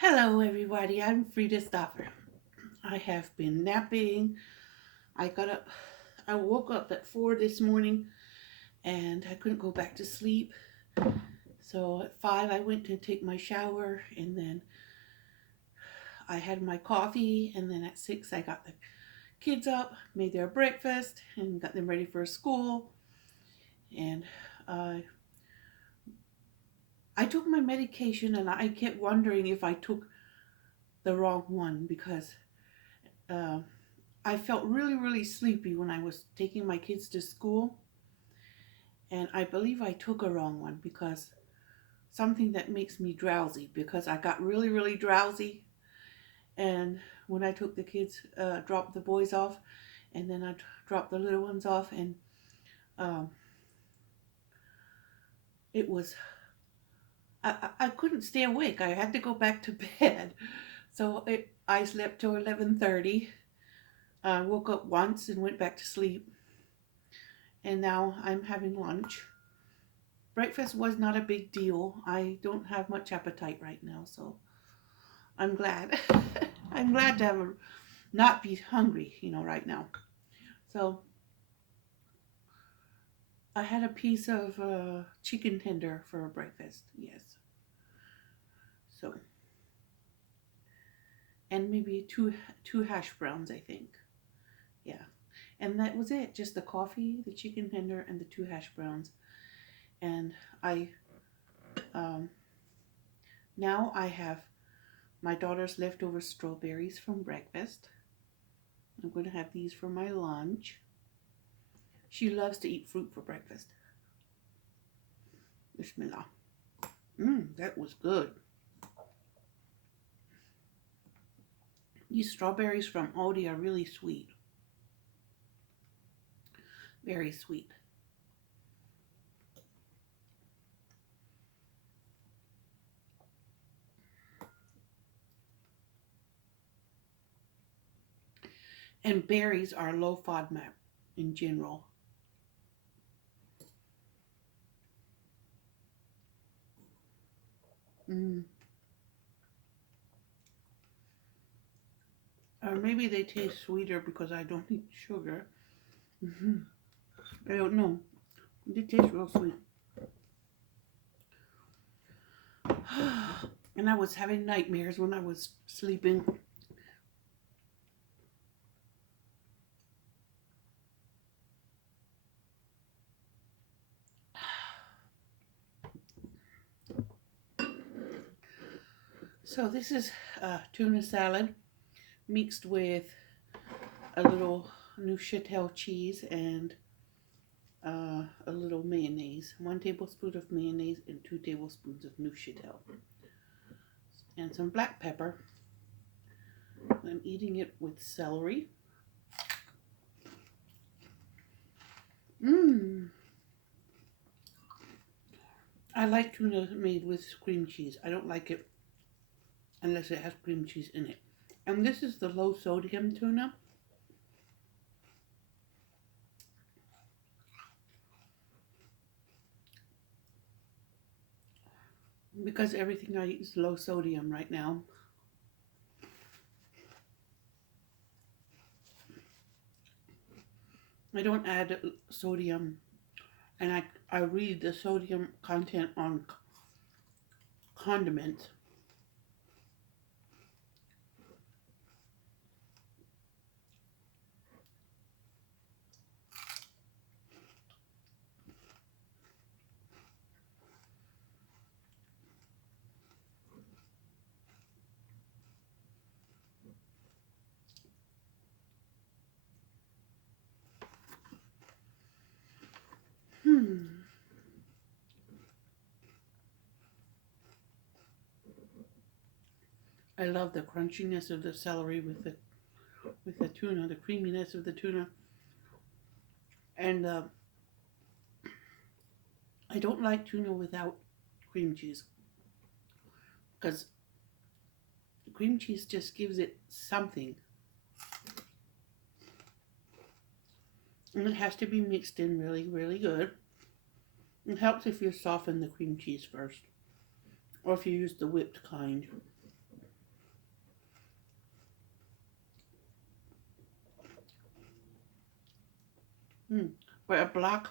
Hello, everybody. I'm Frida Stopper. I have been napping. I got up. I woke up at 4 this morning and I couldn't go back to sleep. So at 5, I went to take my shower and then I had my coffee. And then at 6, I got the kids up, made their breakfast, and got them ready for school. And uh, I took my medication and I kept wondering if I took the wrong one because uh, I felt really, really sleepy when I was taking my kids to school, and I believe I took a wrong one because something that makes me drowsy because I got really, really drowsy. And when I took the kids, dropped the boys off, and then I dropped the little ones off, and um, it was I couldn't stay awake. I had to go back to bed, so I slept till 11:30. I woke up once and went back to sleep, and now I'm having lunch. Breakfast was not a big deal. I don't have much appetite right now, so I'm glad. I'm glad to not be hungry, right now. So I had a piece of chicken tender for breakfast. Yes. So and maybe two hash browns, I think. Yeah. And that was it. Just the coffee, the chicken tender, and the two hash browns. And I um, now I have my daughter's leftover strawberries from breakfast. I'm going to have these for my lunch. She loves to eat fruit for breakfast. Bismillah. That was good. These strawberries from Aldi are really sweet. Very sweet. And berries are low FODMAP in general. Mm. Or maybe they taste sweeter because I don't eat sugar. Hmm. I don't know. They taste real sweet. And I was having nightmares when I was sleeping. So this is tuna salad mixed with a little Neuchâtel cheese and a little mayonnaise. 1 tablespoon of mayonnaise and 2 tablespoons of Neuchâtel. And some black pepper. I'm eating it with celery. Mmm. I like tuna made with cream cheese. I don't like it unless it has cream cheese in it. And this is the low sodium tuna. Because everything I eat is low sodium right now. I don't add sodium, and I read the sodium content on condiments. Hmm. I love the crunchiness of the celery with the tuna, the creaminess of the tuna, and I don't like tuna without cream cheese because cream cheese just gives it something, and it has to be mixed in really, really good. It helps if you soften the cream cheese first, or if you use the whipped kind. Mm. But a block,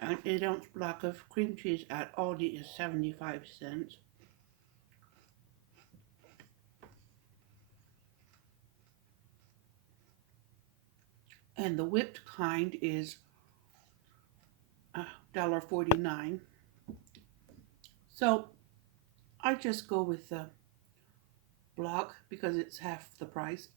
an 8-ounce block of cream cheese at Aldi is 75 cents. And the whipped kind is $1.49. So I just go with the block because it's half the price.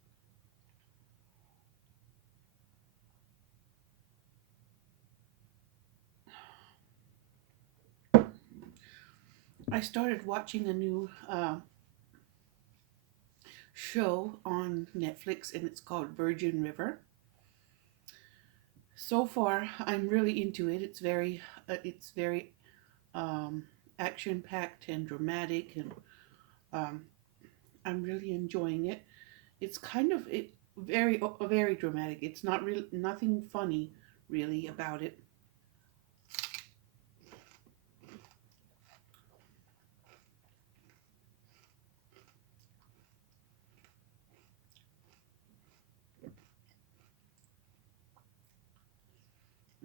I started watching a new show on Netflix and it's called Virgin River. So far, I'm really into it. It's very um, action packed and dramatic, and um, I'm really enjoying it. It's kind of it very dramatic. It's not really nothing funny really about it.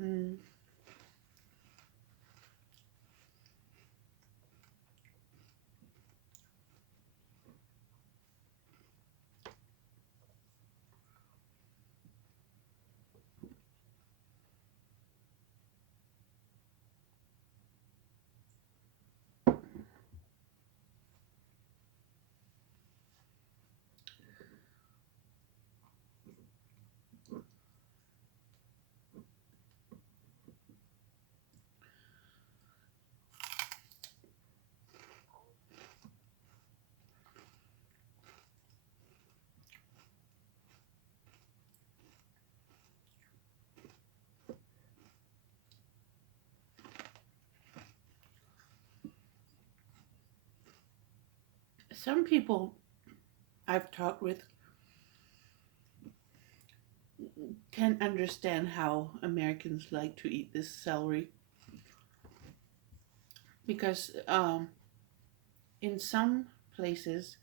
Mm. Some people I've talked with can understand how Americans like to eat this celery because in some places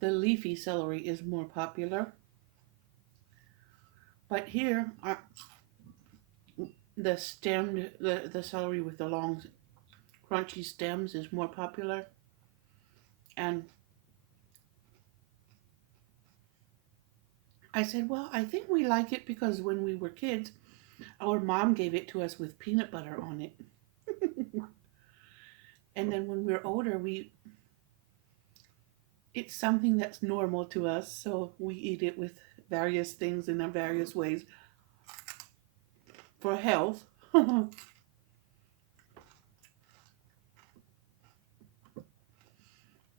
the leafy celery is more popular, but here the celery with the long crunchy stems is more popular. And I said, well, I think we like it because when we were kids, our mom gave it to us with peanut butter on it. And then when we're older, we it's something that's normal to us, so we eat it with various things in various ways for health.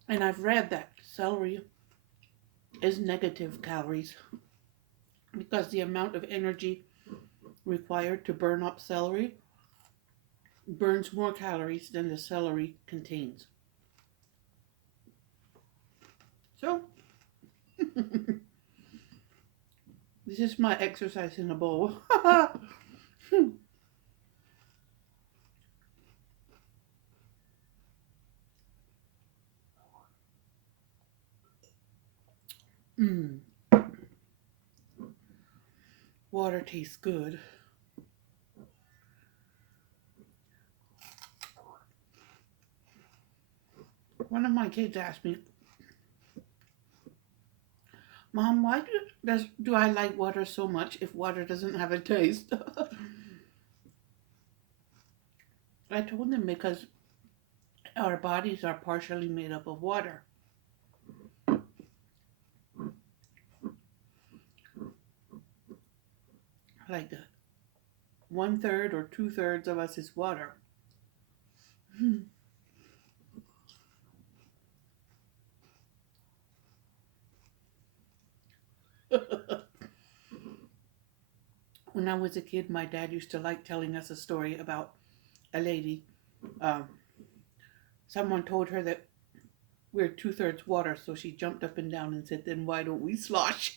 And I've read that celery is negative calories because the amount of energy required to burn up celery burns more calories than the celery contains. So, this is my exercise in a bowl. mm, water tastes good. One of my kids asked me, Mom, why do I like water so much if water doesn't have a taste? I told them because our bodies are partially made up of water. Like 1/3 or 2/3 of us is water. When I was a kid, my dad used to like telling us a story about a lady. Um, Someone told her that we're 2/3 water, so she jumped up and down and said, "Then why don't we slosh?"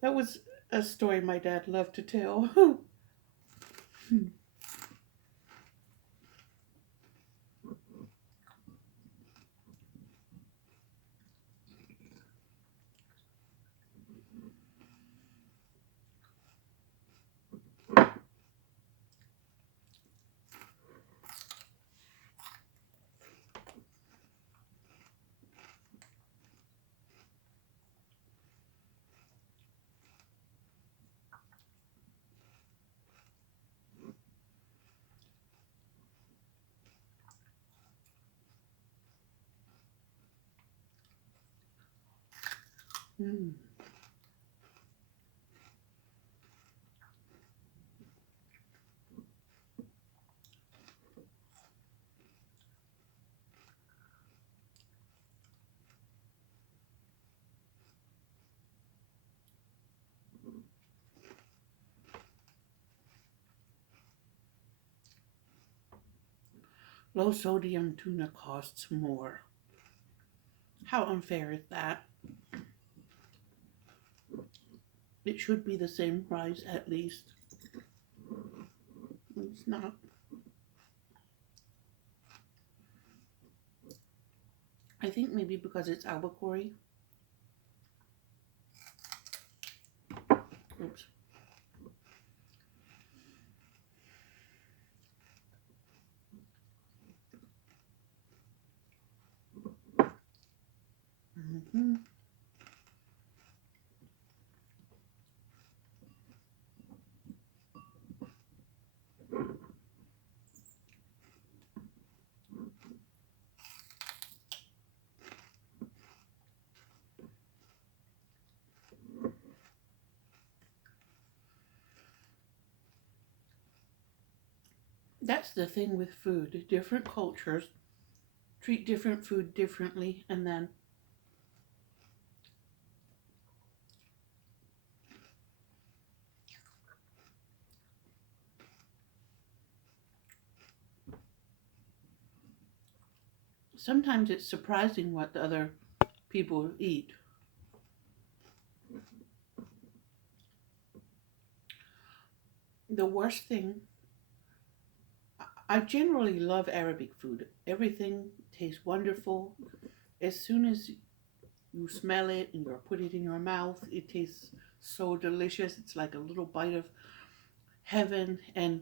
That was a story my dad loved to tell. Mm. Low sodium tuna costs more. How unfair is that? It should be the same price at least. It's not. I think maybe because it's albacore. Oops. Hmm. That's the thing with food. Different cultures treat different food differently, and then sometimes it's surprising what the other people eat. The worst thing, I generally love Arabic food. Everything tastes wonderful. As soon as you smell it and you put it in your mouth, it tastes so delicious. It's like a little bite of heaven. And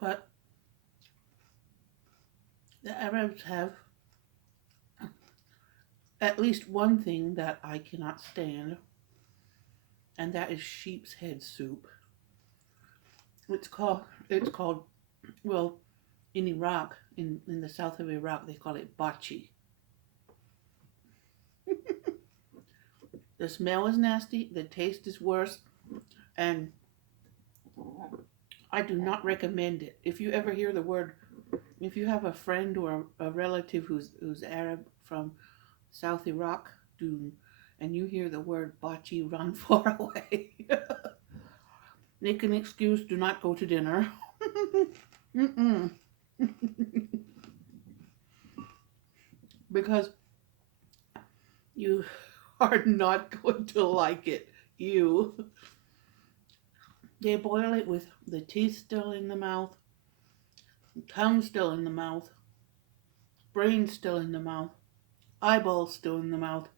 but the Arabs have at least one thing that I cannot stand, and that is sheep's head soup. It's called well, in Iraq, in the south of Iraq, they call it bachi. The smell is nasty, the taste is worse, and I do not recommend it. If you ever hear the word, if you have a friend or a relative who's Arab from South Iraq, do and you hear the word bachi, run far away. Make an excuse, do not go to dinner. Mm-mm. Because you are not going to like it. You. They boil it with the teeth still in the mouth, tongue still in the mouth, brain still in the mouth, eyeballs still in the mouth,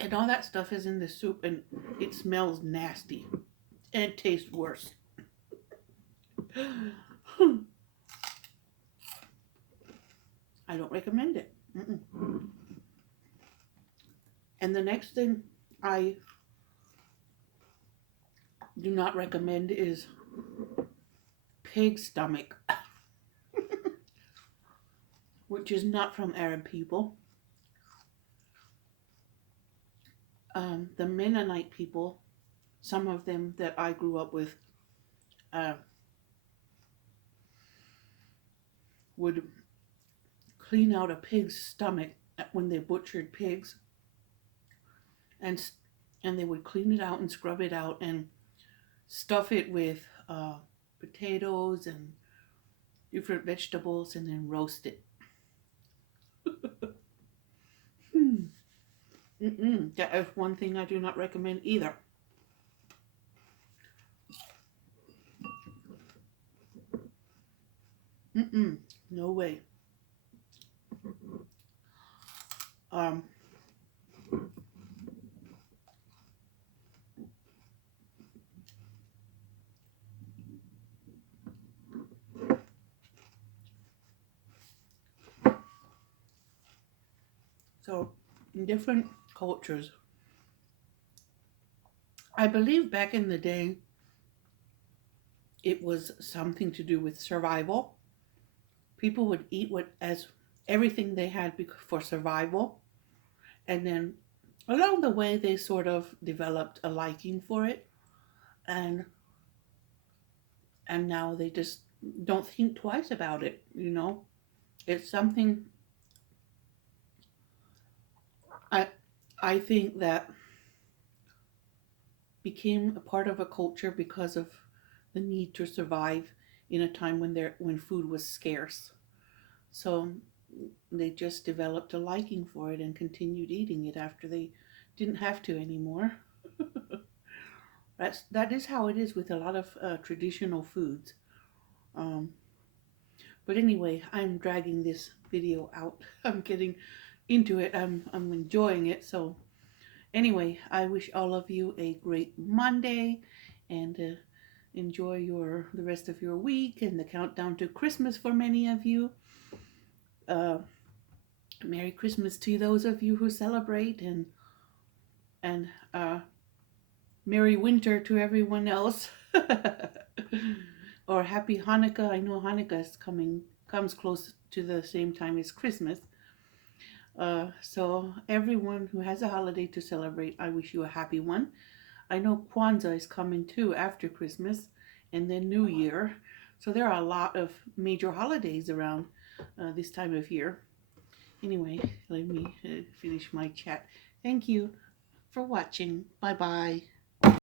and all that stuff is in the soup, and it smells nasty and it tastes worse. I don't recommend it. Mm-mm. And the next thing I do not recommend is pig stomach, which is not from Arab people. The Mennonite people, some of them that I grew up with, uh, would clean out a pig's stomach when they butchered pigs, and and they would clean it out and scrub it out and stuff it with potatoes and different vegetables and then roast it. Hmm. Mm-mm. That is one thing I do not recommend either. Mm-mm. No way. Um, so, in different cultures, I believe back in the day it was something to do with survival. people would eat as everything they had for survival, and then along the way they sort of developed a liking for it, and now they just don't think twice about it. It's something I I think that became a part of a culture because of the need to survive in a time when food was scarce. So they just developed a liking for it and continued eating it after they didn't have to anymore. That is how it is with a lot of traditional foods. Um, but anyway, I'm dragging this video out. I'm getting into it. I'm enjoying it. So anyway, I wish all of you a great Monday, and enjoy the rest of your week and the countdown to Christmas for many of you. Uh, Merry Christmas to those of you who celebrate, and Merry Winter to everyone else. Or Happy Hanukkah. I know Hanukkah is comes close to the same time as Christmas. So everyone who has a holiday to celebrate, I wish you a happy one. I know Kwanzaa is coming too after Christmas, and then New Year. So there are a lot of major holidays around this time of year. Anyway, let me finish my chat. Thank you for watching. Bye bye.